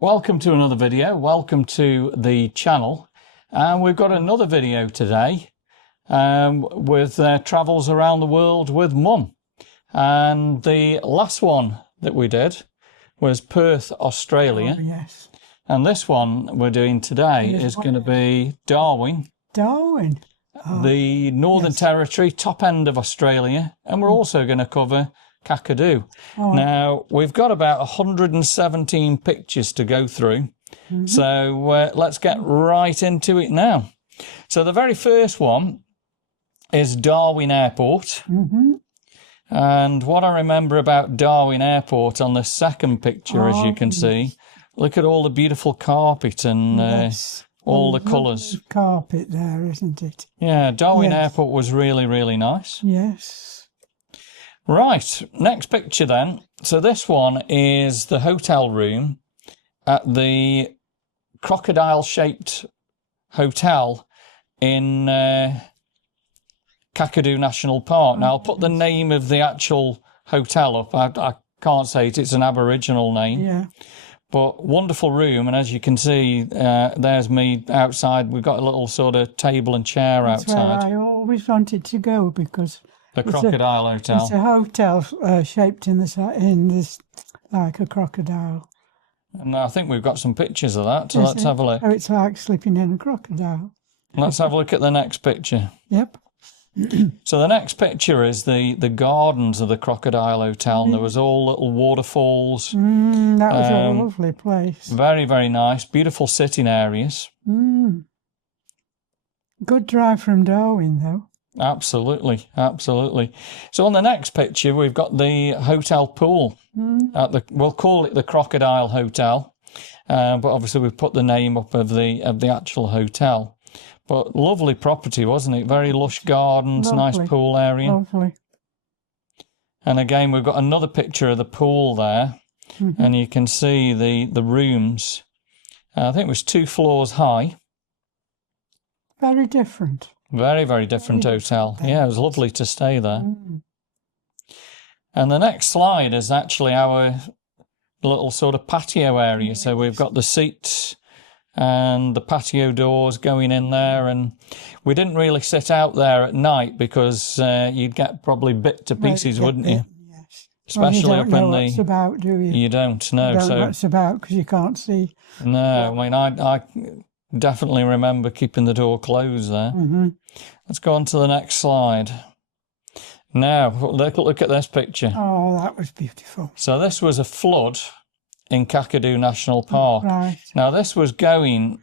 Welcome to another video. Welcome to the channel. And we've got another video today with travels around the world with Mum. And the last one that we did was Perth, Australia. Oh, yes. And this one we're doing today is going to be Darwin. Darwin. Oh, the Northern Territory, top end of Australia. And we're also going to cover Kakadu. Oh. Now, we've got about 117 pictures to go through. So let's get right into it now. So the very first one is Darwin Airport. And what I remember about Darwin Airport on the second picture, as you can see, look at all the beautiful carpet and all the colours. Carpet there, isn't it? Yeah, Darwin Airport was really, really nice. Yes. Right, next picture then. So this one is the hotel room at the crocodile-shaped hotel in Kakadu National Park. Now, I'll put the name of the actual hotel up. I can't say it, it's an Aboriginal name. Yeah. But wonderful room, and as you can see, there's me outside. We've got a little sort of table and chair outside. That's where I always wanted to go because The Crocodile Hotel. It's a hotel shaped in this like a crocodile. And I think we've got some pictures of that, so let's have a look. Oh, it's like sleeping in a crocodile. Let's have a look at the next picture. Yep. So the next picture is the gardens of the Crocodile Hotel, and there was all little waterfalls. That was a lovely place. Very, very nice. Beautiful sitting areas. Good drive from Darwin, though. Absolutely, absolutely. So on the next picture, we've got the hotel pool. We'll call it the Crocodile Hotel, but obviously we've put the name up of the actual hotel. But lovely property, wasn't it? Very lush gardens, nice pool area. Lovely. And again, we've got another picture of the pool there, and you can see the rooms. I think it was 2 floors high. Very different. Very, very different hotel. Yeah, it was lovely to stay there. And the next slide is actually our little sort of patio area. So we've got the seats and the patio doors going in there. And we didn't really sit out there at night because you'd get probably bit to pieces, wouldn't you? Yes. Especially well, you don't know up in what it's about, do you? You don't know. You don't know what it's about because you can't see. No, I mean, I definitely remember keeping the door closed there. Let's go on to the next slide. Now, look at this picture. Oh, that was beautiful. So this was a flood in Kakadu National Park. Right. Now, this was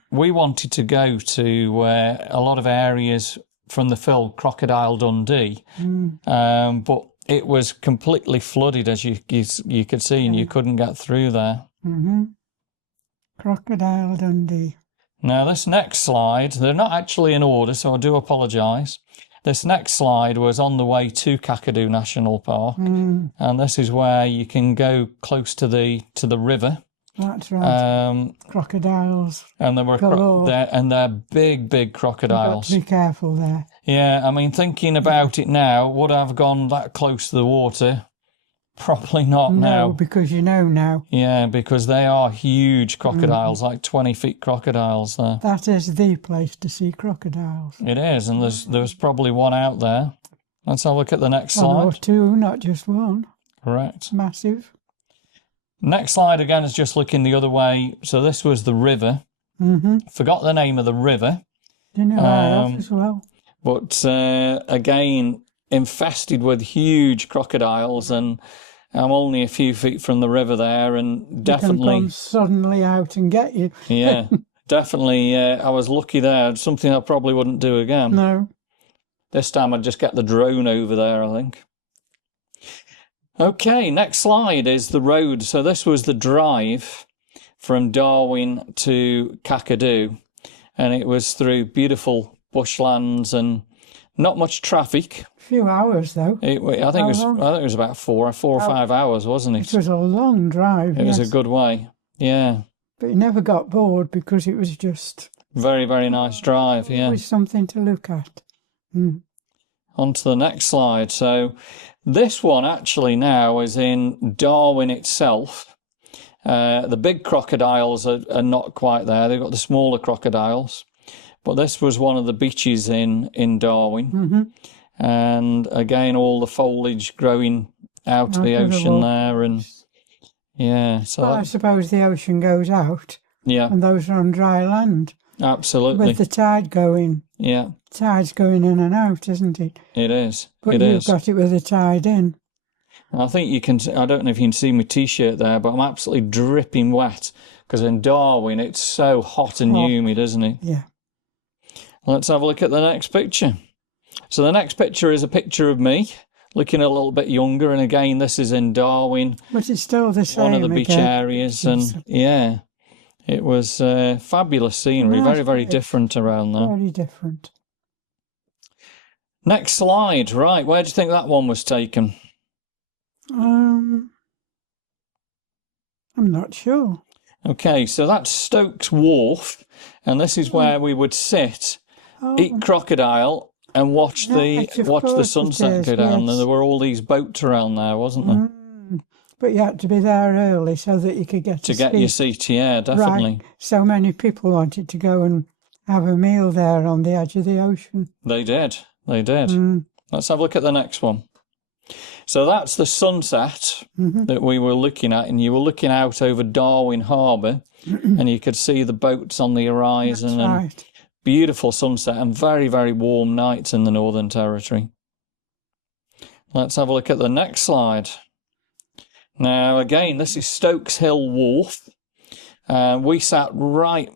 we wanted to go to a lot of areas from the film Crocodile Dundee, but it was completely flooded, as you could see, and you couldn't get through there. Crocodile Dundee. Now, this next slide, they're not actually in order, so I do apologise. This next slide was on the way to Kakadu National Park, and this is where you can go close to the river. That's right. Crocodiles. And there were they're big crocodiles. You've got to be careful there. Yeah, I mean, thinking about it now, would I have gone that close to the water? Probably not now. No, because you know now. Yeah, because they are huge crocodiles, like 20-foot crocodiles there. That is the place to see crocodiles. It is, and there's probably one out there. Let's have a look at the next slide. Or 2, not just 1. Correct. Massive. Next slide again is just looking the other way. So this was the river. Forgot the name of the river. You know I have as well. But again, infested with huge crocodiles, and I'm only a few feet from the river there, and definitely They can come suddenly out and get you. Yeah, definitely. I was lucky there. Something I probably wouldn't do again. No. This time I'd just get the drone over there, I think. Okay, next slide is the road. So this was the drive from Darwin to Kakadu, and it was through beautiful bushlands and not much traffic. A few hours though. I think it was about 4 or 5 hours, wasn't it? It was a long drive. It was a good way. Yeah. But you never got bored because it was just very, very nice drive. Yeah. It was something to look at. On to the next slide. So this one actually now is in Darwin itself. The big crocodiles are not quite there. They've got the smaller crocodiles. But this was one of the beaches in Darwin. And again, all the foliage growing out of the ocean there. And yeah, so well, I suppose the ocean goes out. Yeah. And those are on dry land. Absolutely. With the tide going. Yeah. Tide's going in and out, isn't it? It is. But you've got it with the tide in. And I think you can, I don't know if you can see my T-shirt there, but I'm absolutely dripping wet because in Darwin it's so hot and humid, isn't it? Yeah. Let's have a look at the next picture. So the next picture is a picture of me looking a little bit younger. And again, this is in Darwin. But it's still the same. One of the beach areas. And yeah, it was fabulous scenery. Very, very different around there. Very different. Next slide. Right, where do you think that one was taken? I'm not sure. Okay, so that's Stokes Wharf, and this is where we would sit, eat crocodile, and watch the sunset go down. And there were all these boats around there, wasn't there? But you had to be there early so that you could get your seat. Yeah, definitely. Right. So many people wanted to go and have a meal there on the edge of the ocean. They did. Let's have a look at the next one. So that's the sunset that we were looking at, and you were looking out over Darwin Harbour, and you could see the boats on the horizon. That's and right. Beautiful sunset and very, very warm nights in the Northern Territory. Let's have a look at the next slide. Now, again, this is Stokes Hill Wharf. We sat right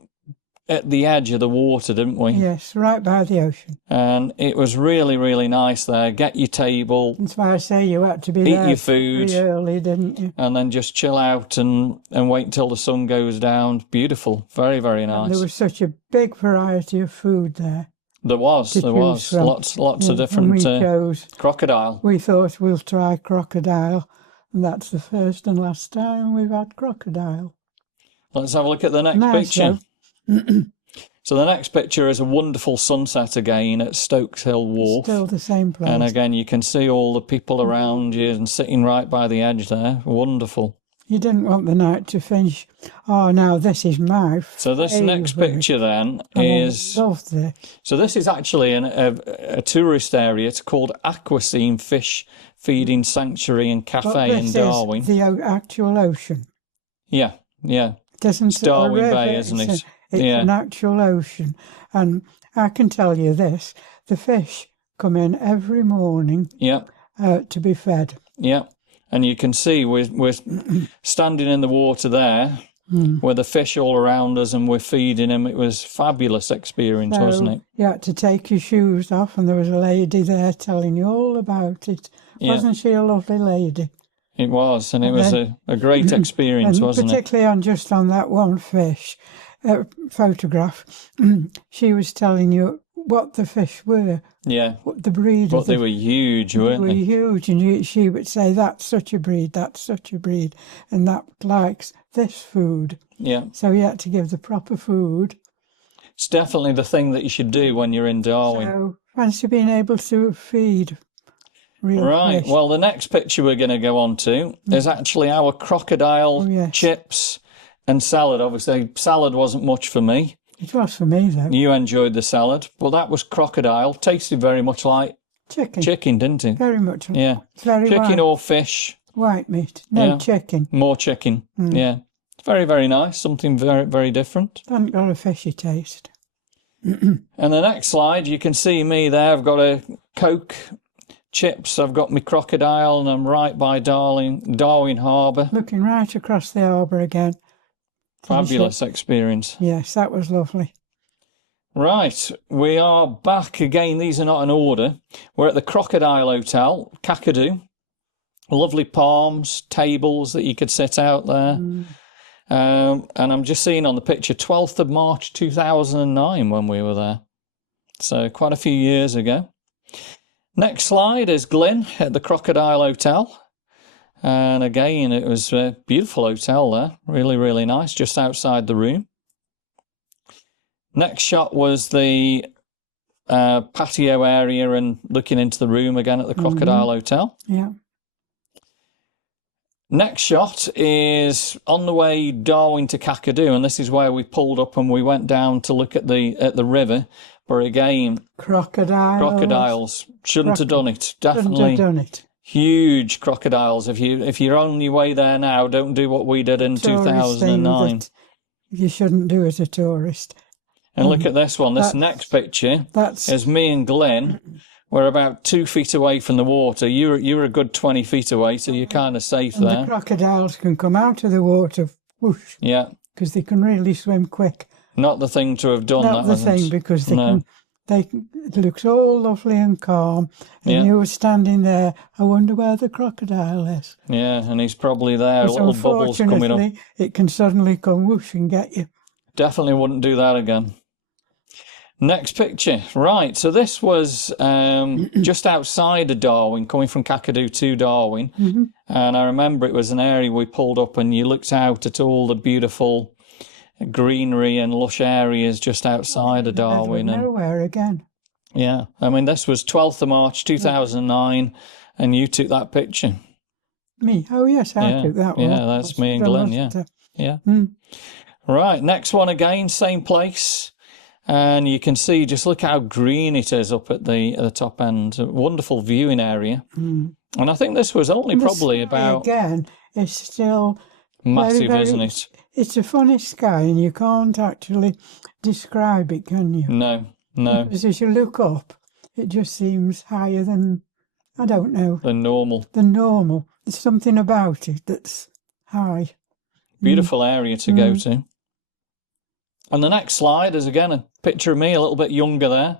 at the edge of the water, didn't we? Yes, right by the ocean. And it was really, really nice there. Get your table. That's why I say you had to be there. Eat your food. Pretty early, didn't you? And then just chill out and wait until the sun goes down. Beautiful. Very, very nice. And there was such a big variety of food there. There was. Lots of different we chose crocodile. We thought we'll try crocodile. And that's the first and last time we've had crocodile. Let's have a look at the next picture. So the next picture is a wonderful sunset again at Stokes Hill Wharf. Still the same place. And again, you can see all the people around you and sitting right by the edge there. Wonderful. You didn't want the night to finish. Oh, now this is my So this next picture then is... I love this. So this is actually a tourist area. It's called Aquascene Fish Feeding Sanctuary and Cafe in Darwin. Is the actual ocean. Yeah. It's Darwin Bay, isn't it? It's an actual ocean. And I can tell you this, the fish come in every morning to be fed. Yeah. And you can see we're standing in the water there with the fish all around us and we're feeding them. It was a fabulous experience, wasn't it? You had to take your shoes off and there was a lady there telling you all about it. Yeah. Wasn't she a lovely lady? It was, and it was a great experience, wasn't it? Particularly on that one fish photograph, she was telling you what the fish were. Yeah. What the breed. But they were huge, weren't they? They were huge, and she would say, that's such a breed, and that likes this food. Yeah. So you had to give the proper food. It's definitely the thing that you should do when you're in Darwin. So fancy being able to feed real Right, fish. well, the next picture we're going to go on to is actually our crocodile chips and salad. Obviously, salad wasn't much for me. It was for me, though. You enjoyed the salad. Well, that was crocodile. Tasted very much like chicken, didn't it? Very much. Yeah. Very chicken white. or fish. White meat. No chicken. More chicken. Yeah. It's very, very nice. Something very, very different. Haven't got a fishy taste. And the next slide, you can see me there. I've got a Coke, chips. I've got my crocodile, and I'm right by Darwin Harbour. Looking right across the harbour again. Fabulous experience. Yes, that was lovely. Right, we are back again. These are not in order. We're at the Crocodile Hotel, Kakadu. Lovely palms, tables that you could sit out there. And I'm just seeing on the picture 12th of March 2009 when we were there. So quite a few years ago. Next slide is Glynn at the Crocodile Hotel. And again, it was a beautiful hotel there. Really, really nice, just outside the room. Next shot was the patio area and looking into the room again at the Crocodile Hotel. Yeah. Next shot is on the way Darwin to Kakadu, and this is where we pulled up and we went down to look at the river. But again, crocodiles shouldn't have done it. Definitely shouldn't have done it. Huge crocodiles. If you're on your way there now, don't do what we did in 2009. You shouldn't do as a tourist. And look at this one. This next picture is me and Glynn. We're about 2 feet away from the water. You're a good 20 feet away, so you're kind of safe there. The crocodiles can come out of the water, whoosh. Yeah. Because they can really swim quick. Not the thing to have done. Not the thing, because it looks all lovely and calm. And you were standing there, I wonder where the crocodile is. Yeah, and he's probably there, little bubbles coming up. It can suddenly come whoosh and get you. Definitely wouldn't do that again. Next picture. Right, so this was just outside of Darwin, coming from Kakadu to Darwin. Mm-hmm. And I remember it was an area we pulled up and you looked out at all the beautiful greenery and lush areas just outside of Darwin. Nowhere again. Yeah, I mean, this was 12th of March 2009, and you took that picture. Me? Oh, yes, I took that one. Yeah, that's me and Glynn, yeah. Mm. Right, next one again, same place. And you can see, just look how green it is up at the top end. A wonderful viewing area. Mm. And I think this was only probably about... Again, it's still... Massive, isn't it? It's a funny sky, and you can't actually describe it, can you? No. Because as you look up, it just seems higher than, I don't know. Than normal. There's something about it that's high. Beautiful area to go to. And the next slide is, again, a picture of me a little bit younger there.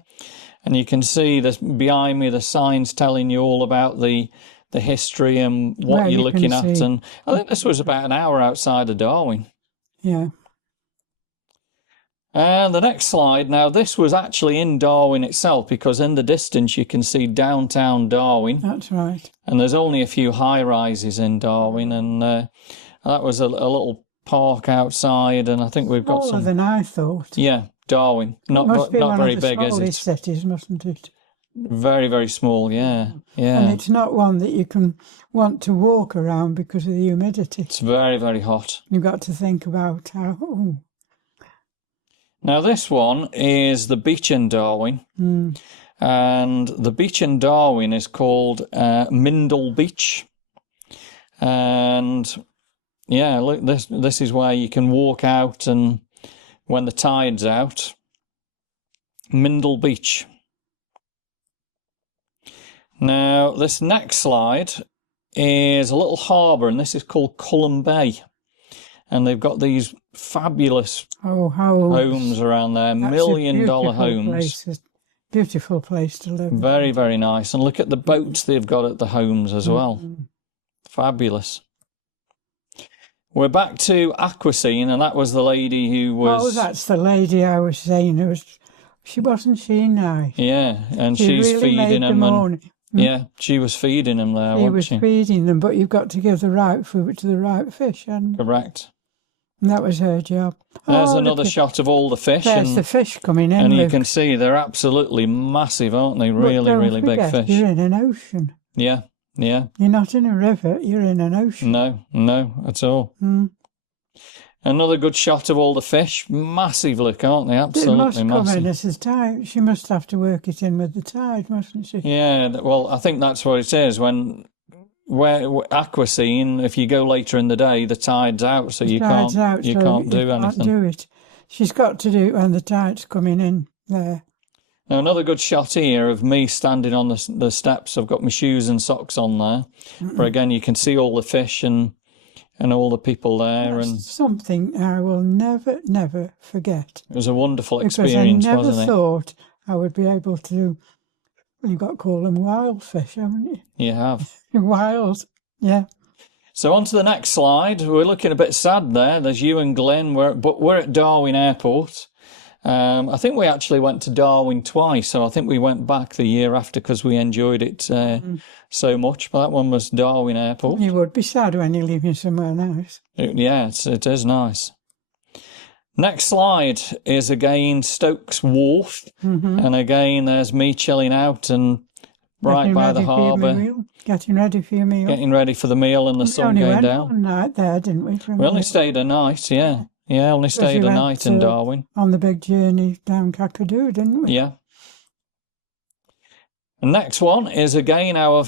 And you can see this behind me, the signs telling you all about the history and what you're looking at. And I think this was about an hour outside of Darwin. Yeah. And the next slide, now this was actually in Darwin itself, because in the distance you can see downtown Darwin. That's right. And there's only a few high-rises in Darwin, and that was a little park outside, and I think we've got smaller than I thought. Yeah, Darwin. Not very big, is it? Cities, mustn't it? Very, very small, yeah. And it's not one that you can want to walk around because of the humidity. It's very, very hot. You've got to think about how... Oh. Now, this one is the beach in Darwin. Mm. And the beach in Darwin is called Mindle Beach. And, yeah, look, this is where you can walk out and when the tide's out. Mindle Beach. Now, this next slide is a little harbour, and this is called Cullen Bay. And they've got these fabulous homes around there, $1 million homes. Beautiful place to live. Very, very nice. And look at the boats they've got at the homes as well. Fabulous. We're back to Aquascene, and that was the lady who was... Oh, that's the lady I was saying. Wasn't she nice? Yeah, and she's really feeding them. Yeah, she was feeding them there, wasn't she? Feeding them, but you've got to give the right food to the right fish. Correct. And that was her job. There's another shot of all the fish. There's the fish coming in. And you can see they're absolutely massive, aren't they? Really, really big fish. You're in an ocean. Yeah. You're not in a river, you're in an ocean. No, at all. Mm. Another good shot of all the fish. Massive look, aren't they? Absolutely massive. It must come in as the tide. She must have to work it in with the tide, mustn't she? Yeah, well, I think that's what it is. Where Aquascene, if you go later in the day, the tide's out, so you can't do anything. You can't do it. She's got to do it when the tide's coming in there. Now, another good shot here of me standing on the steps. I've got my shoes and socks on there. But again, you can see all the fish and all the people there. That's something I will never forget. It was a wonderful experience, wasn't it? Because I never thought I would be able to do... Well, you've got to call them wild fish, haven't you? You have. Wild, yeah. So on to the next slide. We're looking a bit sad there. There's you and Glynn. We're at Darwin Airport. I think we actually went to Darwin twice, so I think we went back the year after because we enjoyed it so much. But that one was Darwin Airport. You would be sad when you're leaving somewhere nice. It is nice. Next slide is again Stokes Wharf. And again, there's me chilling out and right by the harbour. Getting ready for your meal. Getting ready for the meal and the sun going down. We only went one night there, didn't we? We only stayed a night, yeah. Yeah, only stayed a night in Darwin. On the big journey down Kakadu, didn't we? Yeah. The next one is again our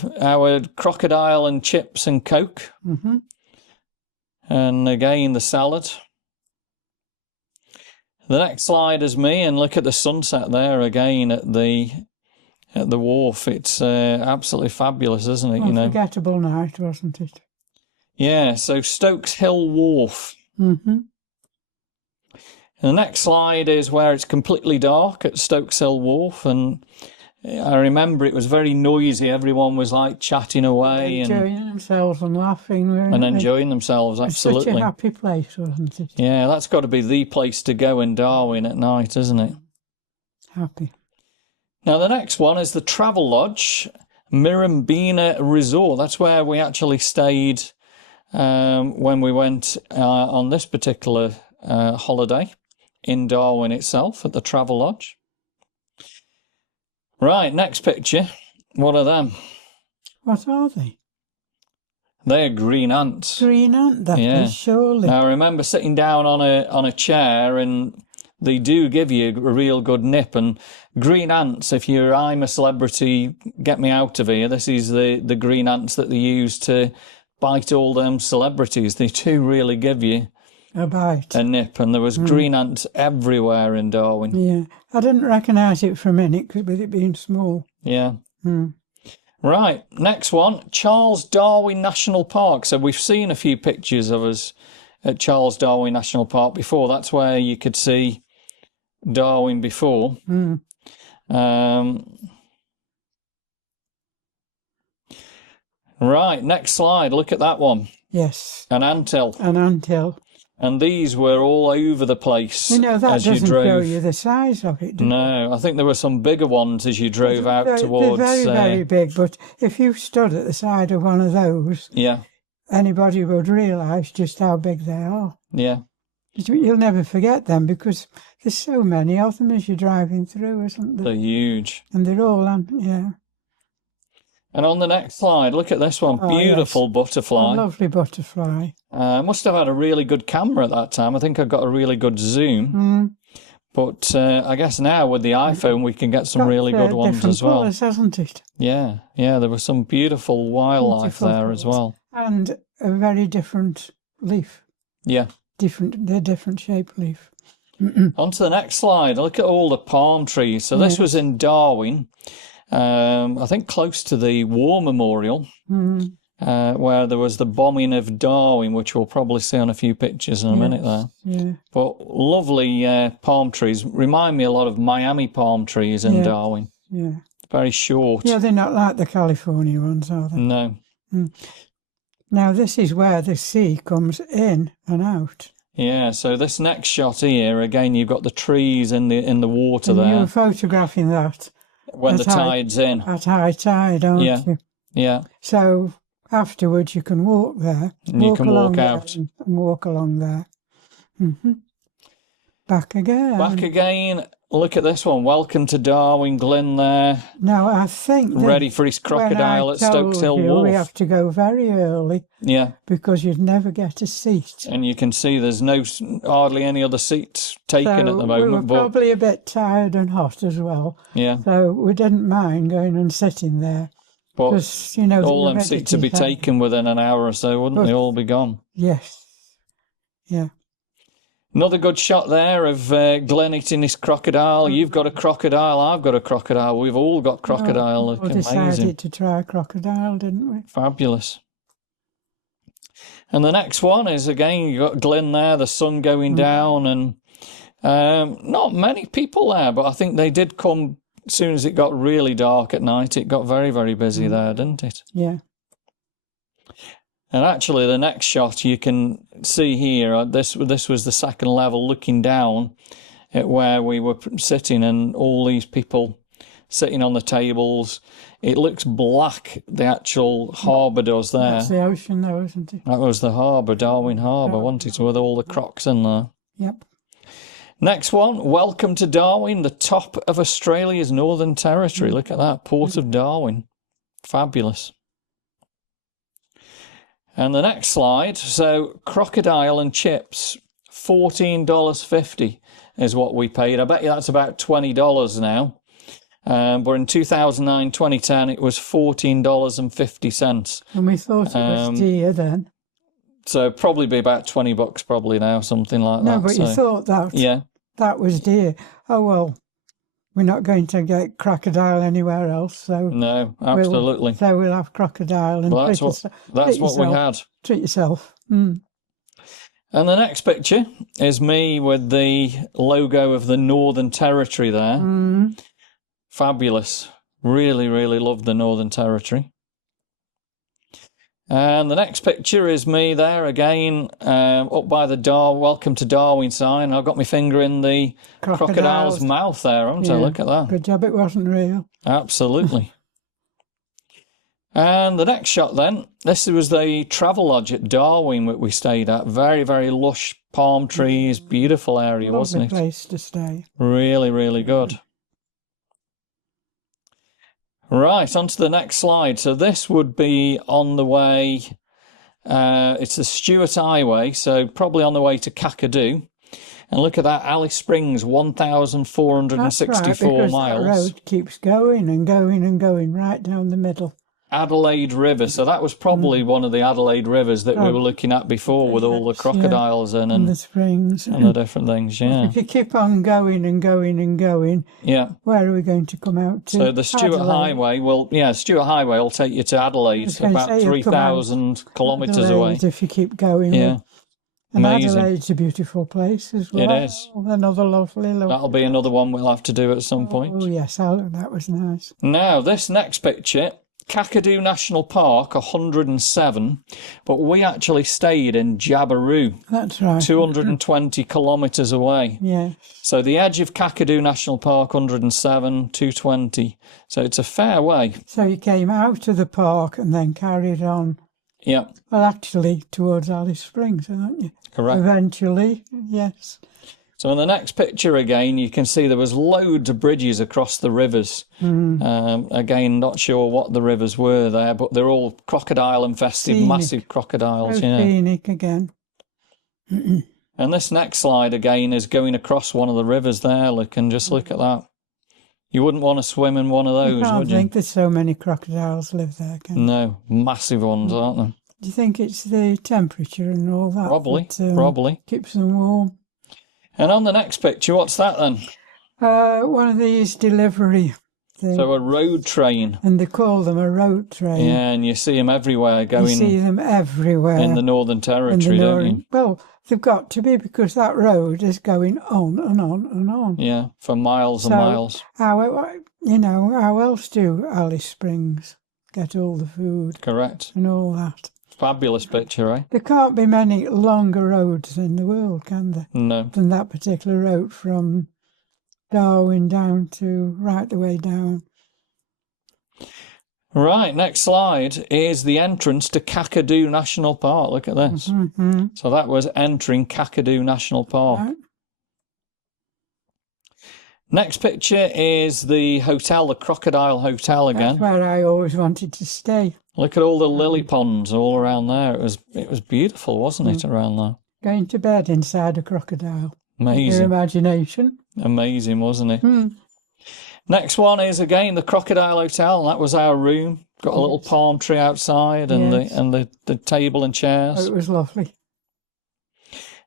crocodile and chips and Coke. Mm-hmm. And again the salad. The next slide is me, and look at the sunset there again at the wharf. It's absolutely fabulous, isn't it? Unforgettable night, wasn't it? Yeah, so Stokes Hill Wharf. Mm-hmm. And the next slide is where it's completely dark at Stokes Hill Wharf, and I remember it was very noisy. Everyone was like chatting away enjoying themselves and laughing. And enjoying themselves, absolutely. Such a happy place, wasn't it? Yeah, that's got to be the place to go in Darwin at night, isn't it? Happy. Now, the next one is the Travel Lodge, Mirrambina Resort. That's where we actually stayed when we went on this particular holiday in Darwin itself at the Travel Lodge. Right, next picture. What are them? What are they? They're green ants. Green ant, that is, surely. Now, I remember sitting down on a chair, and they do give you a real good nip. And green ants, if I'm a celebrity, get me out of here. This is the green ants that they use to bite all them celebrities. They do really give you a bite, a nip. And there was green ants everywhere in Darwin. Yeah, I didn't recognise it for a minute with it being small. Yeah. Right, next one, Charles Darwin National Park. So we've seen a few pictures of us at Charles Darwin National Park before. That's where you could see Darwin before. Right, next slide. Look at that one. Yes. An anthill. An anthill. And these were all over the place. That doesn't show you the size of it, does it? No, I think there were some bigger ones as you drove out towards... They're very, very big, but if you stood at the side of one of those, anybody would realise just how big they are. Yeah. You'll never forget them because there's so many of them as you're driving through, isn't there? They're huge. And they're all, And on the next slide, look at this one. Beautiful butterfly. A lovely butterfly. Must have had a really good camera at that time. I think I got a really good zoom. But I guess now with the iPhone, we can get some really good ones as well. Colours, hasn't it? Yeah, there was some beautiful wildlife there as well. And a very different leaf. Yeah. Different shaped leaf. On to the next slide. Look at all the palm trees. So this was in Darwin. I think close to the War Memorial, where there was the bombing of Darwin, which we'll probably see on a few pictures in a minute there. Yeah. But lovely palm trees. Remind me a lot of Miami palm trees in Darwin. Yeah. Very short. Yeah, they're not like the California ones, are they? No. Now, this is where the sea comes in and out. Yeah, so this next shot here, again, you've got the trees in the water there. You were photographing that. When the tide's in. At high tide, aren't you? Yeah. So afterwards you can walk there. And you can walk out. And walk along there. Back again. Back again. Look at this one. Welcome to Darwin, Glynn there. Now, I think... Ready for his crocodile at Stokes Hill Wharf. We have to go very early. Yeah. Because you'd never get a seat. And you can see there's hardly any other seats taken at the moment. We were probably a bit tired and hot as well. Yeah. So we didn't mind going and sitting there. But all them seats would be taken within an hour or so, wouldn't they all be gone? Yes. Yeah. Another good shot there of Glynn eating his crocodile. You've got a crocodile, I've got a crocodile. We've all got crocodile. We decided to try crocodile, didn't we? Fabulous. And the next one is, again, you've got Glynn there, the sun going down, and not many people there, but I think they did come as soon as it got really dark at night. It got very, very busy there, didn't it? Yeah. And actually, the next shot you can see here, this was the second level looking down at where we were sitting, and all these people sitting on the tables. It looks black, the actual harbour does there. That's the ocean though, isn't it? That was the harbour, Darwin Harbour, wasn't it, with all the crocs in there. Yep. Next one, welcome to Darwin, the top of Australia's Northern Territory. Look at that, Port of Darwin. Fabulous. And the next slide, so crocodile and chips, $14.50 is what we paid. I bet you that's about $20 now. But in 2009, 2010, it was $14.50. And we thought it was dear then. So probably be about $20 probably now, something like that. No, but so, you thought that that was dear. Oh, well, we're not going to get crocodile anywhere else. So no, absolutely. We'll have crocodile. And well, that's what we had. Treat yourself. Mm. And the next picture is me with the logo of the Northern Territory there. Mm. Fabulous. Really, really love the Northern Territory. And the next picture is me there again, up by the Welcome to Darwin sign. I've got my finger in the crocodile's mouth there, haven't I? Look at that. Good job it wasn't real. Absolutely. And the next shot then, this was the travel lodge at Darwin that we stayed at. Very, very lush palm trees, beautiful area, wasn't it? Lovely place to stay. Really, really good. Right, on to the next slide. So this would be on the way, it's the Stuart Highway, so probably on the way to Kakadu. And look at that, Alice Springs, 1,464 miles. That road keeps going and going and going right down the middle. Adelaide River, so that was probably one of the Adelaide rivers that we were looking at before with all the crocodiles in and the springs and the different things. If you keep on going and going and going, where are we going to come out to? So the Stuart Highway Stuart Highway will take you to Adelaide, about 3,000 kilometres away. If you keep going, and amazing. Adelaide's a beautiful place as well. It is. Another lovely. That'll be another one we'll have to do at some point. Oh yes, that was nice. Now this next picture. Kakadu National Park, 107, but we actually stayed in Jabiru. That's right. 220 kilometres away. Yeah. So the edge of Kakadu National Park, 107, 220. So it's a fair way. So you came out of the park and then carried on. Yeah. Well, actually, towards Alice Springs, aren't you? Correct. Eventually, yes. So in the next picture again, you can see there was loads of bridges across the rivers. Again, not sure what the rivers were there, but they're all crocodile-infested, massive crocodiles. Scenic again. And this next slide again is going across one of the rivers there. Look at that. You wouldn't want to swim in one of those, would you? I don't think there's so many crocodiles live there, can you? No, massive ones, aren't there? Do you think it's the temperature and all that? Probably. Keeps them warm. And on the next picture, what's that then? One of these delivery things. So a road train. And they call them a road train. Yeah, and you see them everywhere going. You see them everywhere. In the Northern Territory, don't you? Well, they've got to be because that road is going on and on and on. Yeah, for miles and miles. How else do Alice Springs get all the food? Correct. And all that. Fabulous picture, eh? There can't be many longer roads in the world, can there? No. Than that particular road from Darwin down to right the way down. Right, next slide is the entrance to Kakadu National Park. Look at this. Mm-hmm. So that was entering Kakadu National Park. Right. Next picture is the hotel, the Crocodile Hotel again. That's where I always wanted to stay. Look at all the lily ponds all around there. It was beautiful, wasn't it, around there? Going to bed inside a crocodile. Amazing. Your imagination. Amazing, wasn't it? Next one is again the Crocodile Hotel. That was our room. Got a little palm tree outside and the table and chairs. Oh, it was lovely.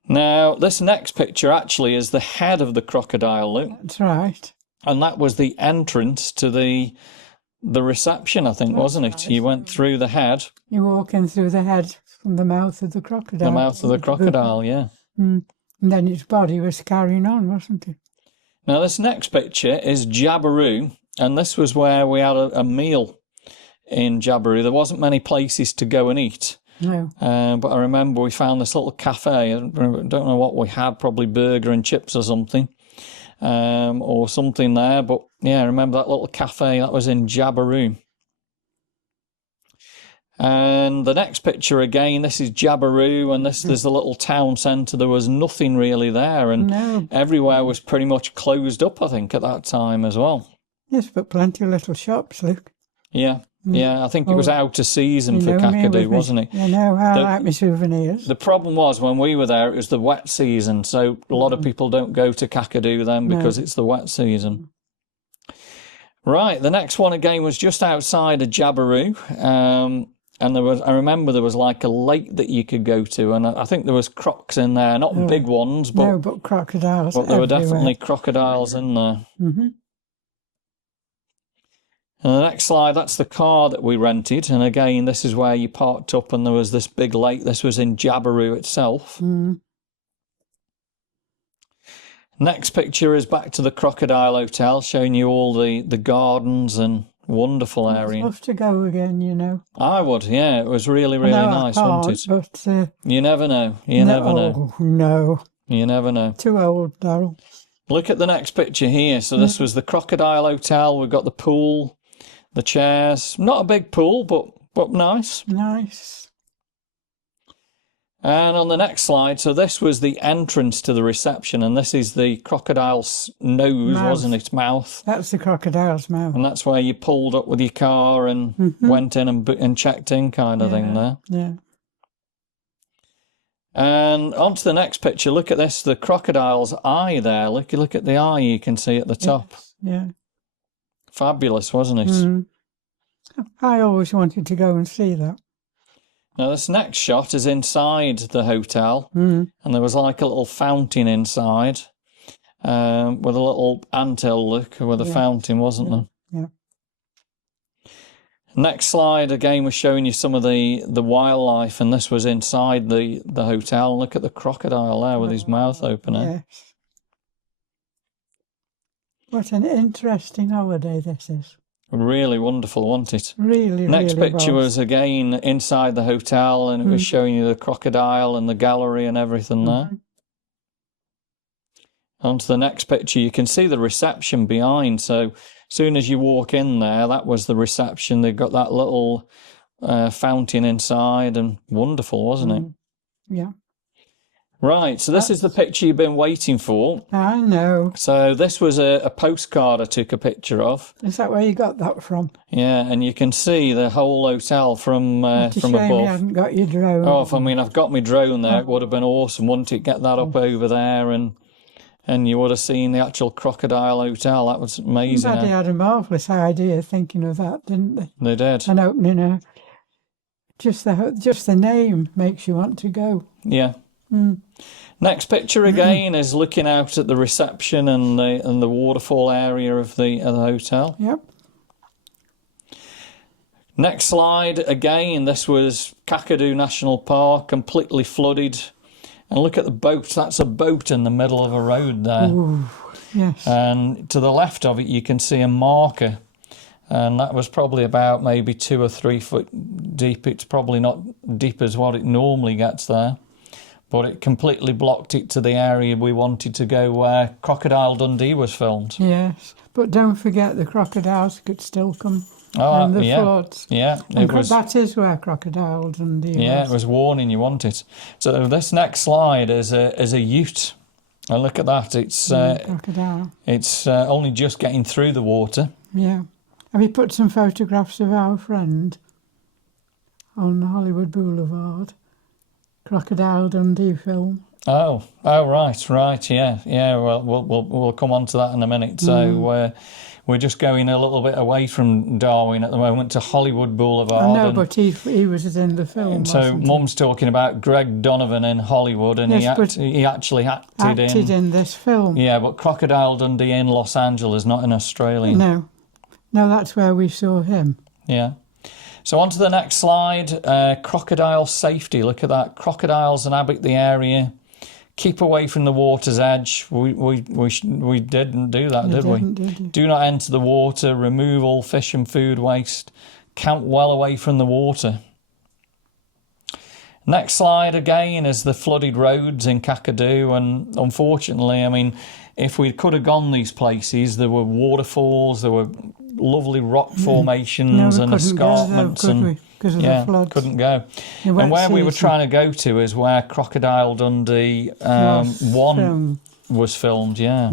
Now, this next picture actually is the head of the crocodile, look. That's right. And that was the entrance to the reception, I think, wasn't it? You went through the head. You walk in through the head from the mouth of the crocodile. The mouth of the crocodile, yeah. And then its body was carrying on, wasn't it? Now, this next picture is Jabiru, and this was where we had a meal in Jabiru. There wasn't many places to go and eat. No. But I remember we found this little cafe. I don't know what we had, probably burger and chips or something. Or something there. But yeah, I remember that little cafe that was in Jabiru. And the next picture again, this is Jabiru, and there's the little town centre. There was nothing really there, and everywhere was pretty much closed up, I think, at that time as well. Yes, but plenty of little shops, look. Yeah, Yeah, I think it was out of season for Kakadu, wasn't it? You know, I like my souvenirs. The problem was when we were there, it was the wet season, so a lot of people don't go to Kakadu then because it's the wet season. Right, the next one again was just outside of Jabiru, and I remember there was like a lake that you could go to, and I think there was crocs in there, not big ones, but crocodiles. But there were definitely crocodiles in there. And the next slide, that's the car that we rented. And again, this is where you parked up and there was this big lake. This was in Jabiru itself. Next picture is back to the Crocodile Hotel, showing you all the gardens and wonderful area. I'd love to go again, you know. I would, yeah. It was really, really nice, wasn't it? But, you never know. You never know. Oh, no. You never know. Too old, Darryl. Look at the next picture here. So this was the Crocodile Hotel. We've got the pool. The chairs, not a big pool, but nice. Nice. And on the next slide, so this was the entrance to the reception, and this is the crocodile's nose, wasn't it? Mouth. That's the crocodile's mouth. And that's where you pulled up with your car and went in and checked in kind of thing there. Yeah. And on to the next picture. Look at this, the crocodile's eye there. Look at the eye you can see at the top. Yes. Yeah. Fabulous, wasn't it? I always wanted to go and see that. Now, this next shot is inside the hotel, and there was like a little fountain inside with a little anthill look with a fountain, wasn't there? Yeah. Next slide, again, was showing you some of the wildlife, and this was inside the hotel. Look at the crocodile there with his mouth open. Yes. What an interesting holiday this is. Really wonderful, wasn't it? Really, Next really picture was again inside the hotel, and it was showing you the crocodile and the gallery and everything there. On to the next picture, you can see the reception behind. So as soon as you walk in there, that was the reception. They've got that little fountain inside, and wonderful, wasn't it? Yeah. Right, so this is the picture you've been waiting for. I know. So this was a postcard I took a picture of. Is that where you got that from? Yeah, and you can see the whole hotel from It's a from shame above. you haven't got your drone. Oh, I mean, I've got my drone there. It would have been awesome, wouldn't it? Get that up over there, and you would have seen the actual Crocodile Hotel. That was amazing. Somebody had a marvellous idea thinking of that, didn't they? They did. And opening just the name makes you want to go. Yeah. Next picture again is looking out at the reception and the waterfall area of the hotel. Yep. Next slide again. This was Kakadu National Park, completely flooded. And look at the boat. That's a boat in the middle of a road there. Ooh, yes. And to the left of it, you can see a marker. And that was probably about maybe 2 or 3 foot deep. It's probably not deep as what it normally gets there. But it completely blocked it to the area we wanted to go where Crocodile Dundee was filmed. Yes, but don't forget the crocodiles could still come from the floods. Yeah, that is where Crocodile Dundee was. Yeah, it was warning you, wasn't it? So this next slide is a ute. And look at that. It's crocodile. It's only just getting through the water. Yeah. Have you put some photographs of our friend on Hollywood Boulevard? Crocodile Dundee film. Oh, right, yeah. Well, we'll come on to that in a minute. So we're just going a little bit away from Darwin at the moment to Hollywood Boulevard. I know, but he was in the film. So Mum's talking about Greg Donovan in Hollywood, and yes, he actually acted in this film. Yeah, but Crocodile Dundee in Los Angeles, not in Australia. No, that's where we saw him. Yeah. So on to the next slide, crocodile safety. Look at that. Crocodiles inhabit the area. Keep away from the water's edge. We didn't do that, did we? Did you? Do not enter the water. Remove all fish and food waste. Camp well away from the water. Next slide again is the flooded roads in Kakadu, and unfortunately, I mean, if we could have gone these places, there were waterfalls, there were lovely rock formations and escarpments, because of the floods. Couldn't go. And where we were trying to go to is where Crocodile Dundee 1 was filmed. Yeah.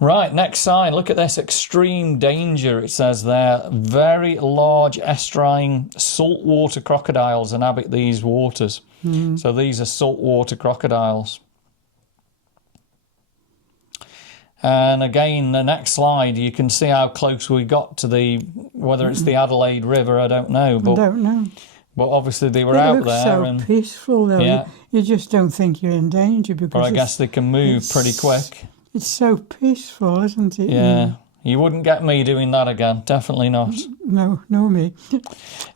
Right, next sign. Look at this. Extreme danger, it says there. Very large estuarine saltwater crocodiles inhabit these waters. So these are saltwater crocodiles. And again, the next slide, you can see how close we got to whether it's the Adelaide River, I don't know. But, I don't know. But obviously they were out there. It looks so peaceful, though. Yeah. You just don't think you're in danger because. But I guess they can move pretty quick. It's so peaceful, isn't it? Yeah. You wouldn't get me doing that again. Definitely not. No, me.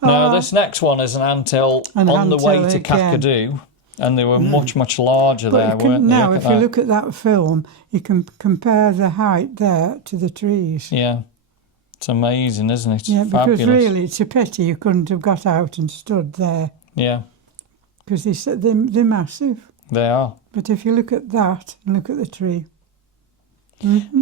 No, this next one is an anthill on the way to Kakadu. And they were much, much larger there, weren't they? Now, if you look at that film, you can compare the height there to the trees. Yeah. It's amazing, isn't it? Yeah, Fabulous. because really, it's a pity you couldn't have got out and stood there. Yeah. Because they're massive. They are. But if you look at that and look at the tree.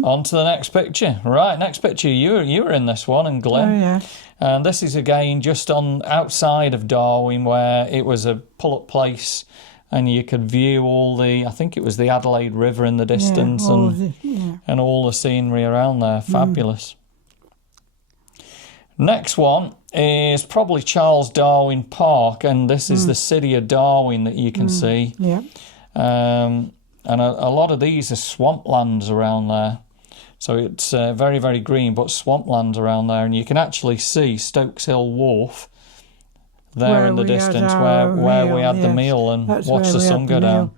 On to the next picture. Right, next picture. You were in this one, and Glynn. Oh, yeah. And this is again just outside of Darwin, where it was a pull-up place, and you could view I think it was the Adelaide River in the distance, and all the scenery around there. Fabulous. Next one is probably Charles Darwin Park, and this is the city of Darwin that you can see. Yeah. And a lot of these are swamplands around there. So it's very, very green, but swamplands around there. And you can actually see Stokes Hill Wharf there in the distance where we had the meal and watch the sun go down.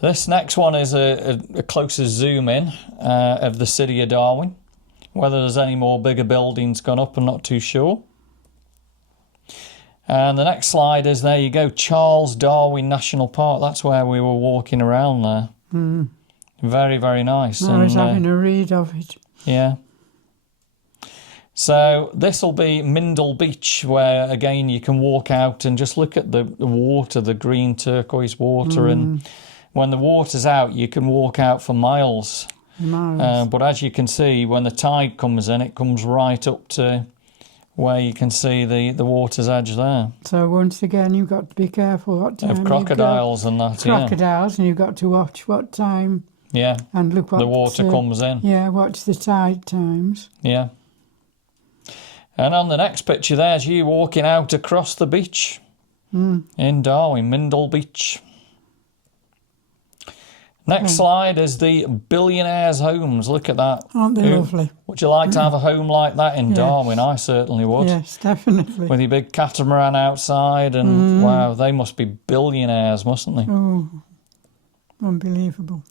This next one is a closer zoom in of the city of Darwin. Whether there's any more bigger buildings gone up, I'm not too sure. And the next slide is, there you go, Charles Darwin National Park. That's where we were walking around there. Very, very nice. I was having a read of it. Yeah. So this will be Mindle Beach, where, again, you can walk out and just look at the water, the green turquoise water. And when the water's out, you can walk out for miles. But as you can see, when the tide comes in, it comes right up to where you can see the water's edge there. So once again, you've got to be careful what time of crocodiles and that. Crocodiles, and you've got to watch what time. Yeah. And look what the water comes in. Yeah, watch the tide times. Yeah. And on the next picture, there's you walking out across the beach in Darwin, Mindle Beach. Next slide is the billionaires' homes. Look at that. Aren't they lovely? Would you like to have a home like that in Darwin? I certainly would. Yes, definitely. With your big catamaran outside, and wow, they must be billionaires, mustn't they? Oh, unbelievable.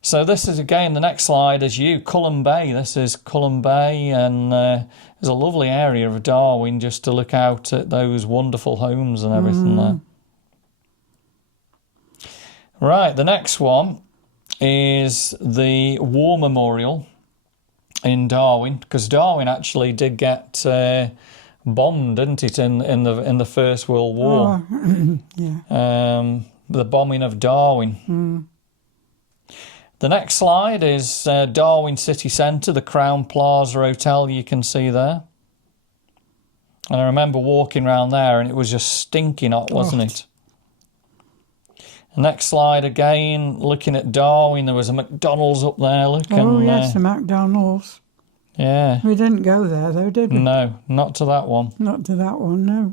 So this is, again, the next slide is Cullen Bay. This is Cullen Bay, and there's a lovely area of Darwin just to look out at those wonderful homes and everything there. Right, the next one is the War Memorial in Darwin, because Darwin actually did get bombed, didn't it, in the First World War? Oh, yeah. The bombing of Darwin. The next slide is Darwin City Centre, the Crown Plaza Hotel you can see there. And I remember walking around there and it was just stinking hot, wasn't it? The next slide again, looking at Darwin, there was a McDonald's up there. Look, yes, the McDonald's. Yeah. We didn't go there though, did we? No, not to that one. Not to that one, no.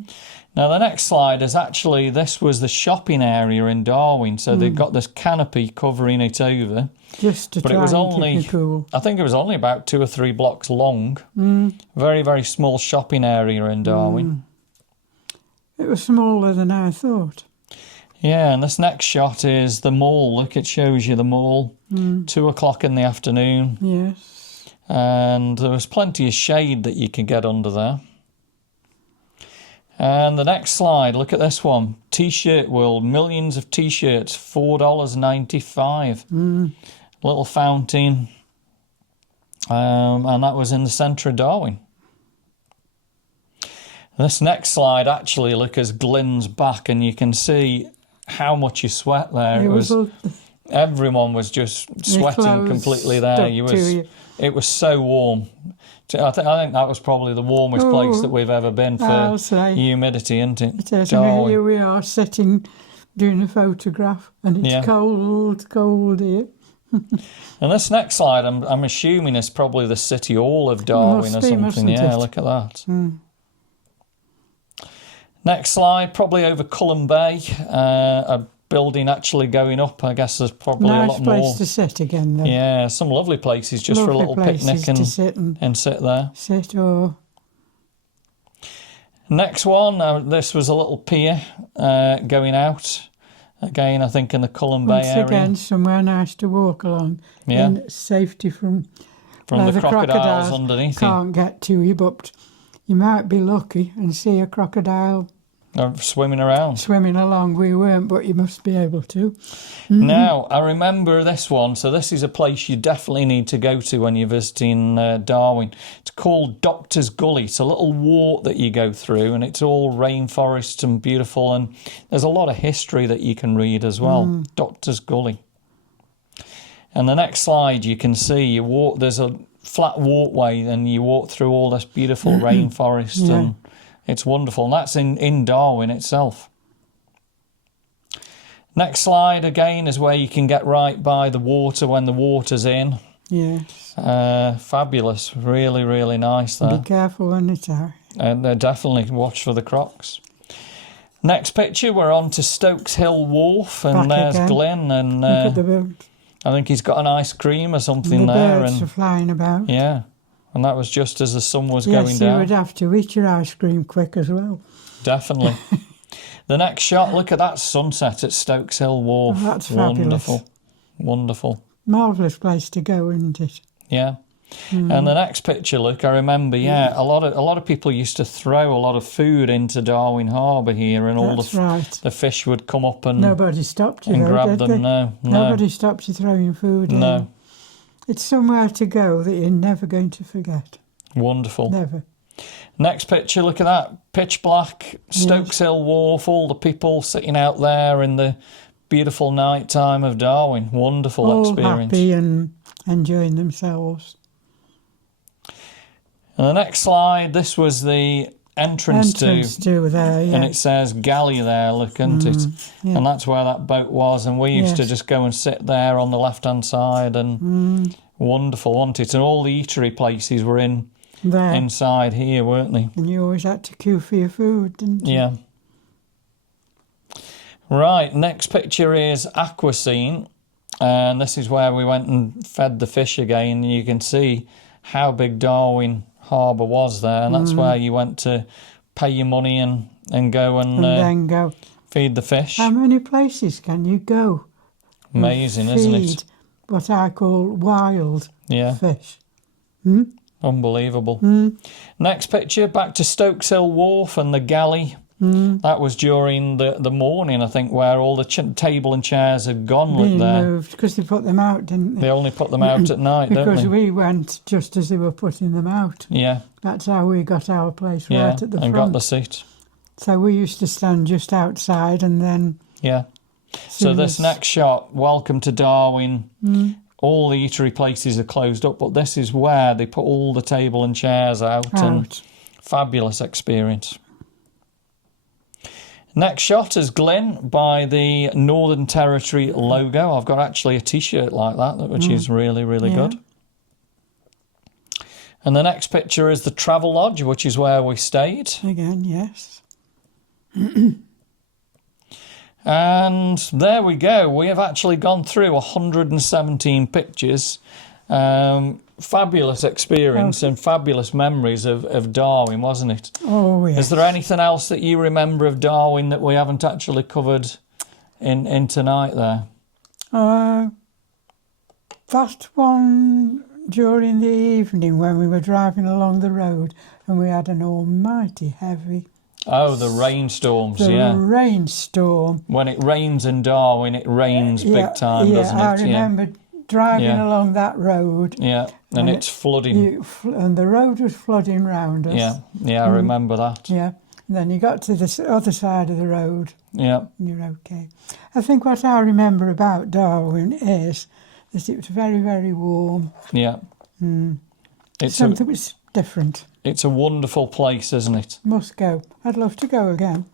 Now the next slide is actually, this was the shopping area in Darwin, so they've got this canopy covering it over. Just to but try it was and only, keep you cool. I think it was only about 2 or 3 blocks long. Very, very small shopping area in Darwin. It was smaller than I thought. Yeah, and this next shot is the mall. Look, it shows you the mall. 2 o'clock in the afternoon. Yes. And there was plenty of shade that you could get under there. And the next slide, look at this one. T-shirt world, millions of T-shirts, $4.95. Little fountain. And that was in the centre of Darwin. This next slide actually, look, is Glynn's back, and you can see how much you sweat there. Everyone was just sweating completely there. It was so warm. I think that was probably the warmest place that we've ever been for humidity, isn't it? It is. Here we are sitting, doing a photograph, and it's cold here. And this next slide, I'm assuming is probably the City Hall of Darwin or something. Yeah, look at that. Next slide, probably over Cullen Bay, a building actually going up. I guess there's probably a lot more. Nice place to sit again, though. Yeah, some lovely places just for a little picnic and sit there. Sit or... Next one, this was a little pier going out. Again, I think in the Cullen Bay area. Once again, somewhere nice to walk along. Yeah. In safety from the crocodiles underneath you. Can't get to you, but you might be lucky and see a crocodile swimming around. Swimming along. We weren't, but you must be able to. Now, I remember this one. So this is a place you definitely need to go to when you're visiting Darwin. It's called Doctor's Gully. It's a little walk that you go through, and it's all rainforest and beautiful. And there's a lot of history that you can read as well. Doctor's Gully. And the next slide, you can see you walk. There's a flat walkway, and you walk through all this beautiful rainforest, and it's wonderful. And that's in Darwin itself. Next slide again is where you can get right by the water when the water's in. Yes. Fabulous. Really, really nice there. Be careful when it's out. And definitely watch for the crocs. Next picture, we're on to Stokes Hill Wharf, and there's Glynn, and look at the birds. I think he's got an ice cream or something the there. Birds are flying about. Yeah, and that was just as the sun was going down. Yes, you would have to eat your ice cream quick as well. Definitely. The next shot, look at that sunset at Stokes Hill Wharf. Oh, that's fabulous. Wonderful. Wonderful. Marvellous place to go, isn't it? Yeah. And the next picture, look, I remember, a lot of people used to throw a lot of food into Darwin Harbour here, and all the fish would come up and nobody stopped you, grab them. They? No, nobody stopped you throwing food in. No. It's somewhere to go that you're never going to forget. Wonderful. Never. Next picture, look at that, pitch black, Stokes Hill Wharf, all the people sitting out there in the beautiful night time of Darwin. Wonderful experience. All happy and enjoying themselves. And the next slide, this was the entrance to there, and it says galley there, look, isn't it? Yeah. And that's where that boat was, and we used to just go and sit there on the left-hand side, and wonderful, wasn't it? And all the eatery places were inside here, weren't they? And you always had to queue for your food, didn't you? Yeah. Right, next picture is aqua scene, and this is where we went and fed the fish again, and you can see how big Darwin Harbour was there, and that's where you went to pay your money and go and then go feed the fish. How many places can you go? Amazing, isn't it? What I call wild fish. Unbelievable. Next picture, back to Stokes Hill Wharf and the galley. That was during the morning, I think, where all the table and chairs had gone. Being moved, because they put them out, didn't they? They only put them out at night, don't they? Because we went just as they were putting them out. Yeah. That's how we got our place right at the front. And got the seat. So we used to stand just outside and then... Yeah. So this next shot, welcome to Darwin. All the eatery places are closed up, but this is where they put all the table and chairs out. And fabulous experience. Next shot is Glynn by the Northern Territory logo. I've got actually a T-shirt like that, which is really, really good. And the next picture is the Travel Lodge, which is where we stayed. Again, yes. And there we go. We have actually gone through 117 pictures. Fabulous experience and fabulous memories of Darwin, wasn't it? Oh, yes. Is there anything else that you remember of Darwin that we haven't actually covered in tonight there? That one during the evening when we were driving along the road and we had an almighty heavy... Oh, the rainstorms, The rainstorm. When it rains in Darwin, it rains big time, doesn't it? I remember driving along that road. Yeah, and it's flooding. And the road was flooding round us. Yeah, I remember that. Yeah, and then you got to the other side of the road. Yeah. And you're okay. I think what I remember about Darwin is that it was very, very warm. Yeah. It's something was different. It's a wonderful place, isn't it? Must go. I'd love to go again.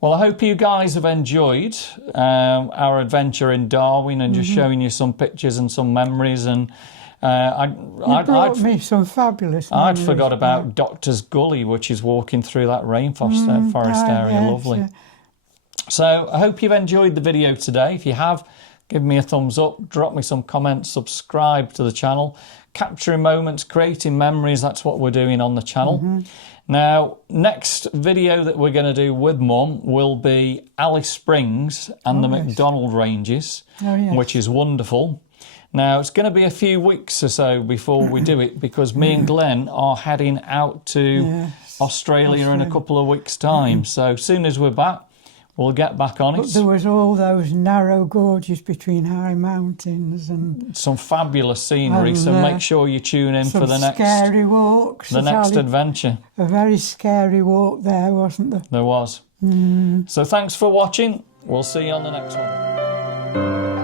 Well, I hope you guys have enjoyed our adventure in Darwin and just showing you some pictures and some memories. And You brought me some fabulous I'd memories forgot about back. Doctor's Gully, which is walking through that rainforest forest area. Yes, Lovely. So I hope you've enjoyed the video today. If you have, give me a thumbs up, drop me some comments, subscribe to the channel. Capturing moments, creating memories, that's what we're doing on the channel. Now, next video that we're going to do with Mum will be Alice Springs and the McDonald Ranges, which is wonderful. Now, it's going to be a few weeks or so before we do it because me and Glenn are heading out to Australia in a couple of weeks' time. So as soon as we're back, we'll get back on it. But there was all those narrow gorges between high mountains and some fabulous scenery. So make sure you tune in for the next scary walks. The next adventure. A very scary walk there, wasn't there? There was. So thanks for watching. We'll see you on the next one.